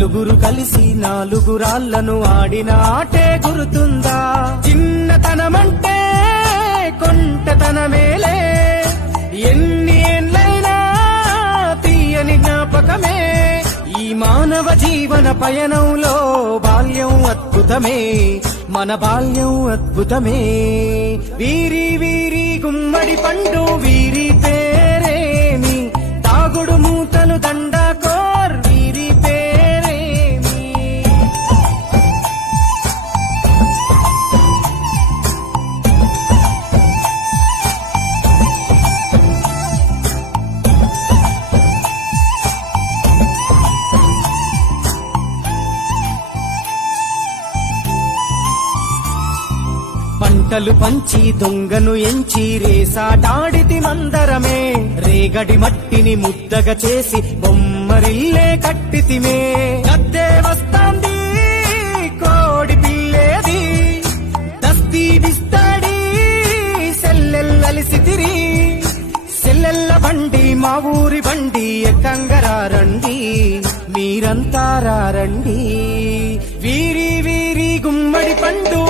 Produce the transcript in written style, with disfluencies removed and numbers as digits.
నలుగురు కలిసి నాలుగు రాళ్లను ఆడిన ఆటే గుర్తుందా? చిన్నతనమంటే కొంటతనమేలే, ఎన్ని ఏళ్ళైనా తీయని జ్ఞాపకమే. ఈ మానవ జీవన పయనంలో బాల్యం అద్భుతమే, మన బాల్యం అద్భుతమే. వీరి వీరి గుమ్మడి పండు వీరి పేరేమి, తాగుడు మూతలు దండాకోర్ వీరి పేరేమి. పంటలు పంచి దొంగను ఎంచి రేసాటాడితి మందరమే, రేగడి మట్టిని ముద్దగా చేసి బొమ్మరిల్లే కట్టితిమే. గద్దే వస్తాంది కోడి పిల్లేది, దస్తీ బిస్తాడి సెల్లెల్లలిసితిరి. సెల్లెల్ల బండి మా ఊరి బండి ఎక్కంగరారండి, మీరంతా రండి. వీరి వీరి గుమ్మడి పండు